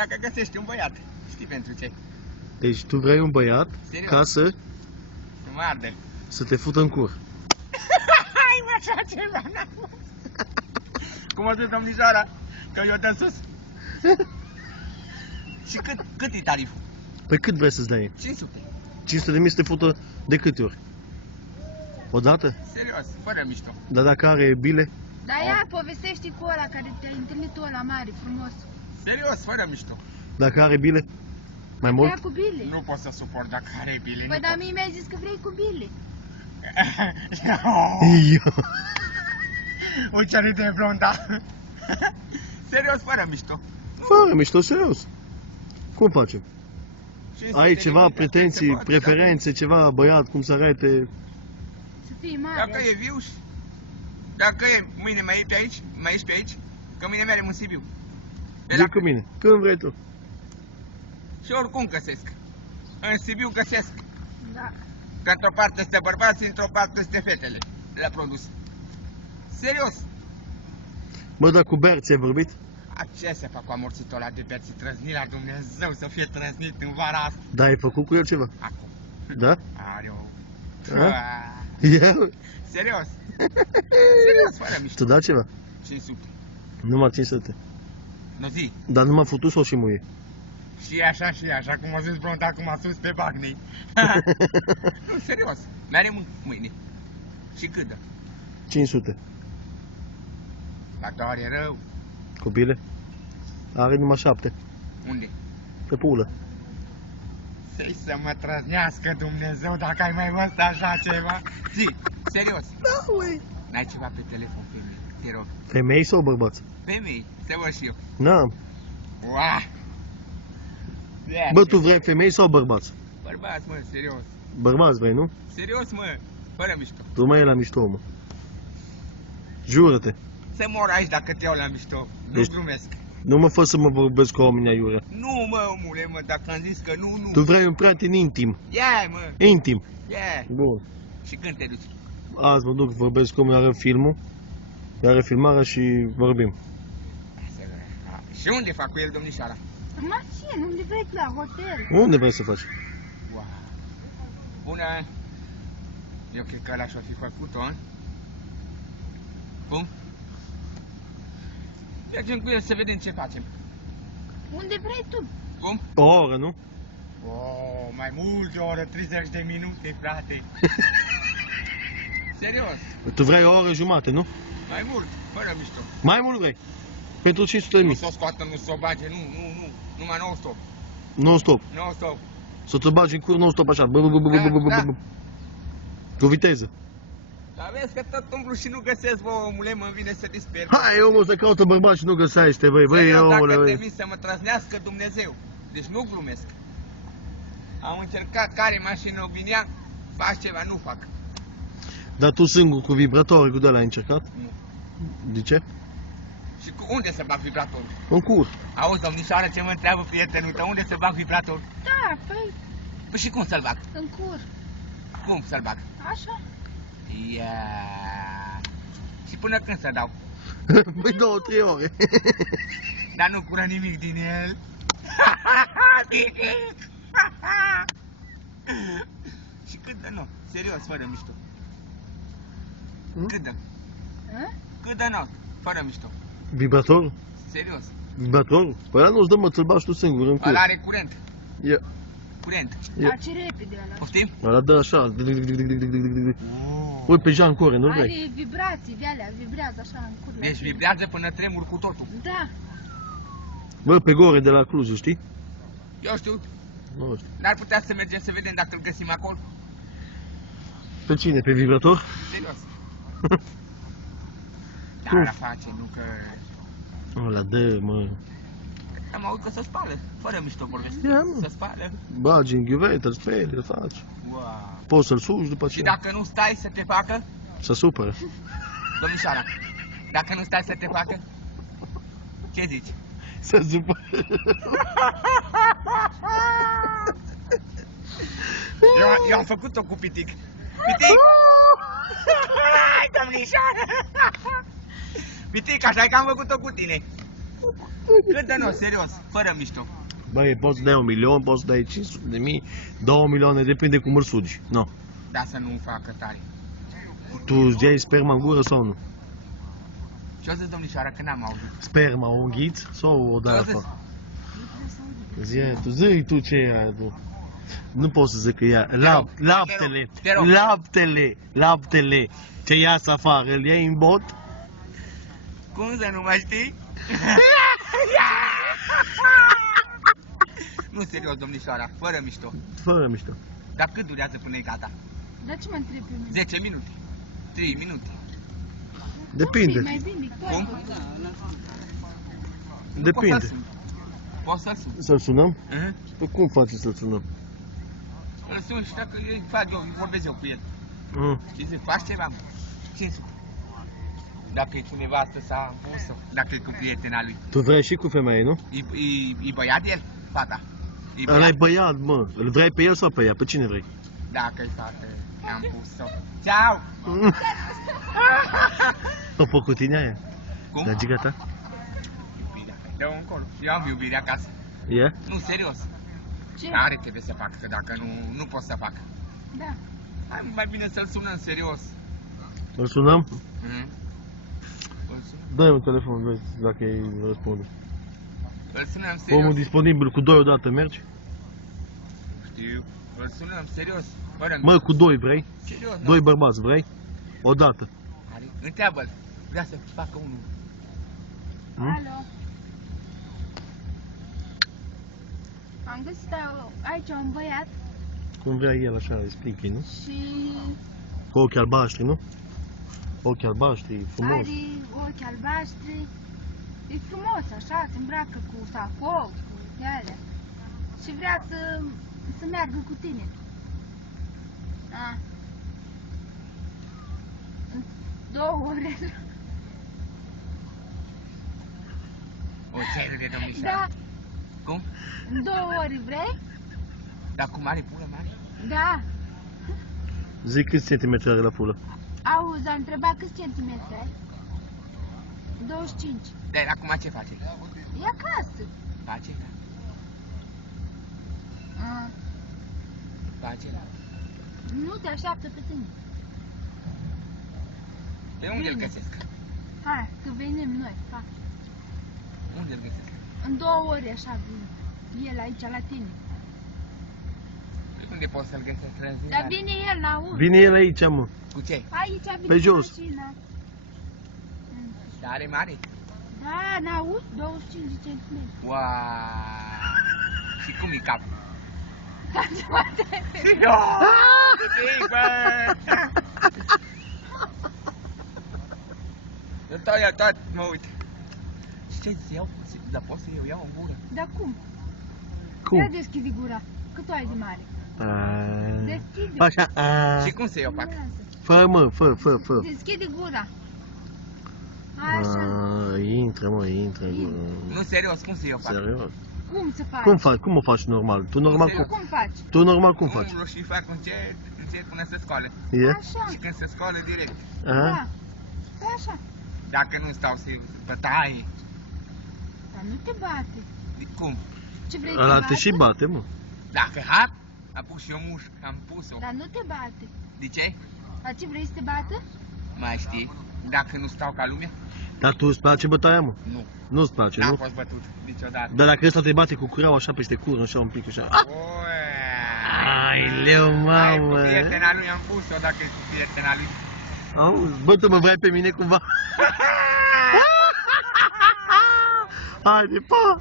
Dacă găsești un băiat, știi pentru ce? Deci tu vrei un băiat ca să mă arde. Să te fută în cur. Hai mă, așa ceva, n-am. Cum a zis domnișoara? Că eu dă sus. Și cât e tariful? Păi cât vrei să-ți dai? 500. 500 de mii să te fută de câte ori? Odată? Serios, fără mișto. Dar dacă are bile? Dar ia, povestește cu ăla care te-ai întâlnit tu ăla mare, frumos. Serios, fără mișto. Dacă are bile? Mai mult? Ia cu bile. Nu pot să suport dacă are bile. Păi, dar mie mi-ai zis că vrei cu bile. Ucerit de blonda. Serios, fără mișto. Fără mișto, serios. Cum facem? Ai ceva pretenții, preferențe, ceva băiat, cum să arate? Să fii mare. Dacă e viu și... Dacă e mâine mai e pe aici, mai ești pe aici, că mâine merem în Sibiu. Zi cu mine, când vrei tu. Și oricum găsesc. În Sibiu găsesc. Da. Că într-o parte este bărbații, într-o parte este fetele la produs. Serios. Bă, dar cu Bert ți-ai vorbit? A, ce se fac cu amorțitul ăla de Berții? Trăznit la Dumnezeu să fie trăznit în vara asta. Da, ai făcut cu el ceva? Acum. Da? Are o... Ia? Serios. Serios, fără mișto. Tu da ceva? 500. Numai 500. Nu zi. Dar nu m-a futut sau și muie? Și așa, cum a zis blonda, cum a sus pe Bagnei. Nu, serios. Merem mâine. Și cât dă? 500. La doare rău. Cu bile? Are numai 7. Unde? Pe pulă. Să mă trăznească Dumnezeu dacă ai mai văzut așa ceva. Zi, serios. Da, ui. N-ai ceva pe telefon, femei, te rog. Femei sau bărbați? Femei, să văd și eu. N-am. Uah! Bă, tu vrei femei sau bărbați? Bărbați, mă, serios. Bărbați vrei, nu? Serios, mă, fără mișto. Tu mai e la mișto, mă. Jură-te. Să mor aici dacă te iau la mișto. Nu Deci- glumesc. Nu mă fă să mă vorbesc cu oamenii aiurea. Nu, mă, omule, mă, dacă am zis că nu. Tu vrei un prieten intim. Ia, mă, Intim. ia. Bun. Și când te duci? Azi mă duc, vorbesc cu omul, are filmul. Are filmarea și vorbim. Și unde fac cu el, domnișoara? În mașină, unde vrei tu, la hotel. Unde vrei să faci? Wow. Bună. Eu cred că ăla și-o fi făcut-o, a? Cum? Mergem cu el să vedem ce facem. Unde vrei tu. Cum? O oră, nu? Oh, mai mult de o oră, 30 de minute, frate. Serios, Tu vrei o oră jumate, nu? mai mult, fără mișto. Mai mult vrei? Pentru 500 de Nu mii. s-o scoată, nu s-o bage, nu, numai non-stop, Non-stop. non-stop. Să te bagi în cur non-stop așa. Bă, bă, bă, bă, bă, bă, bă, bă. Cu viteză. Dar vezi că tot umblu și nu găsesc, bă, omule, mă vine să disper. Hai, omul, să caută bărbat și nu găsește, băi. Băi, Serios, omule, dacă băi. te să mă trăznească Dumnezeu. Deci nu glumesc. Am încercat care mașină o vinea, fac ceva, nu fac. Dar tu singur cu vibratorul cu de-ala ai încercat? Nu. De ce? Și cu unde să bag vibratorul? În cur. Auzi, domnișoară, ce mă întreabă prietenul tău, unde să bag vibratorul? Da, păi, Păi și cum să-l bag? în cur. Cum să-l bag? Așa. Ia. Și până când să dau? Păi 2-3 ore. Dar nu cură nimic din el. Și cât dă, nu? Serios, fără mișto. Cât dă? A? Cât dă not? Fără mișto. Vibratorul? Serios. Vibratorul? Păi ăla nu-ți dă, mă, ți-l bagi tu singur în cur. Ăla are curent. Ia. Curent. Dar ce repede ăla. Poftim? Ăla dă așa. Ui, pe Jean Core, nu vrei? Are vibrații de alea, vibrează așa în cur. la Deci tine. vibrează până tremur cu totul. Da. Bă, pe Gore de la Cluj, știi? Eu știu, Nu știu. n-ar putea să mergem să vedem dacă îl găsim acolo? Pe cine? Pe vibrator? Serios. Da, Cum? la face, nu că... Ăla dă, mă. Am auzit că se spală, fără mișto vorbesc. Ia, mă. Se spală. Bagi în ghiuvetă, îl speli, îl faci. Wow. Poți să-l sugi după Și ce. dacă nu stai să te facă, Se supără. domnișoara, dacă nu stai să te facă, ce zici? Se supără. Eu am făcut-o cu Pitic. Pitic! Hai, domnișoară! Pitic, așa e că am făcut-o cu tine. Cât de nou, serios, fără mișto. Băi, poți să dai 1 milion, poți să dai 500 de mii, 2 milioane, depinde cum îl sugi. No. Dar să nu facă tare. Tu îți iei sperma în gură sau nu? Ce-o zis domnișoara, că n-am auzit? Sperma o înghiți sau o dai Ce-o zis? afară? Zi tu ce e aia, tu. Nu poți să zic că ea, laptele, ce iasă afară, îl iei în bot? Cum să nu mai știi? Nu, serios, domnișoara, fără mișto. Fără mișto. Dar cât durează până e gata? Dar ce mă întrebi pe mine? 10 minute? 3 minute? Depinde, Mai bine, Cum? depinde. Poți să-l sun? Să-l sunăm? Uh-huh. Păi cum faci să-l sunăm? Îl sun și dacă îi fac eu, vorbesc eu cu el. Și zic, faci ceva? Ce zic? Dacă e cu nevastă s-a pus-o, dacă e cu prietena lui. Tu vrei și cu femeie, nu? E băiat el? Fata. E Ăla e băiat, mă. Îl vrei pe el sau pe ea? Pe cine vrei? Dacă e fată, am pus-o. Ceau! O pe cu tine aia? Cum? La giga ta? Iubirea. Dă-o încolo. Eu am iubire acasă. E? Nu, serios. Ce? Are trebuie să fac, că dacă nu pot să fac. Da. Hai mai bine să-l sunăm serios. Îl sunăm? Mhm. Îl sunăm. Dă-i un telefon, vezi dacă ei răspunde. Îl sunăm Omul serios. disponibil cu 2 odată mergi? Știu. Îl sunăm serios. Fără Mă, cu 2 vrei? serios, nu. 2 bărbați vrei? Odată. Are. Întreabă-l. Vrea să facă unul. Alo. Am găsit aici un băiat Cum vrea el așa, explică nu? și Cu ochi albaștri, nu? Ochi albaștri, frumos. are ochi albaștri. E frumos așa, se îmbracă cu sacou, cu alea. Și vrea să meargă cu tine. A. În 2 ore. O cerere, domnișoară. Da, Cum? în 2 ore vrei? Dar cu mare pulă mare? Da. Zic câți centimetri are la pulă? Auzi, am întrebat câți centimetri ai? 25. Dar acum ce face? E acasă. Face? A. Face? Nu te așteaptă pe tine. Pe unde îl găsesc? Hai, că venim noi. Ha. Unde îl găsesc? În 2 ore așa vine. El aici la tine. Pe unde pot să-l găsesc? Dar vine el la urmă. Vine el aici, mă. Cu ce? Aici vine Pe cu jos. mașina. Dar are mare? Da, n-auzi? 25 de centimetri. Wow! Și cum e capul? Da, ce poate? Eu tăia tot, mă uit. Și ce zic eu? Dar pot să eu iau în gură? Dar cum? Cum? Ia deschide gura. Cât o ai de mare? Deschide. Așa, Și cum să eu fac? fă mă, fă. Deschide gura. Așa. Intră mă, intră. Nu, serios, cum să eu fac? Serios. Cum să faci? Cum faci? Cum o faci normal? Tu normal Tu cum? cum faci? Tu normal cum faci? Umblă și fac încet până se scoale. E? Așa. Și când se scoală direct. Aha. Da. Păi așa. Dacă nu stau să bătaie. Dar nu te bate. Cum? Ce vrei Ăla te te bate? și bate, mă. Dacă hap, a pus și eu mușc, am pus-o. Dar nu te bate. De ce? Dar ce vrei să te bată? Mai știi? Dacă nu stau ca lumea? Dar tu îți place bătaia, mă? Nu. Nu-ți place, N-am nu? fost bătut niciodată. Dar dacă ăsta te bate cu cureaua așa peste cur, așa un pic, așa. Ai, leu, Ai, cu mamă. prietena lui am pus-o dacă e cu prietena lui. Auzi, bă, tu mă vrei pe mine cumva? Haide, pa!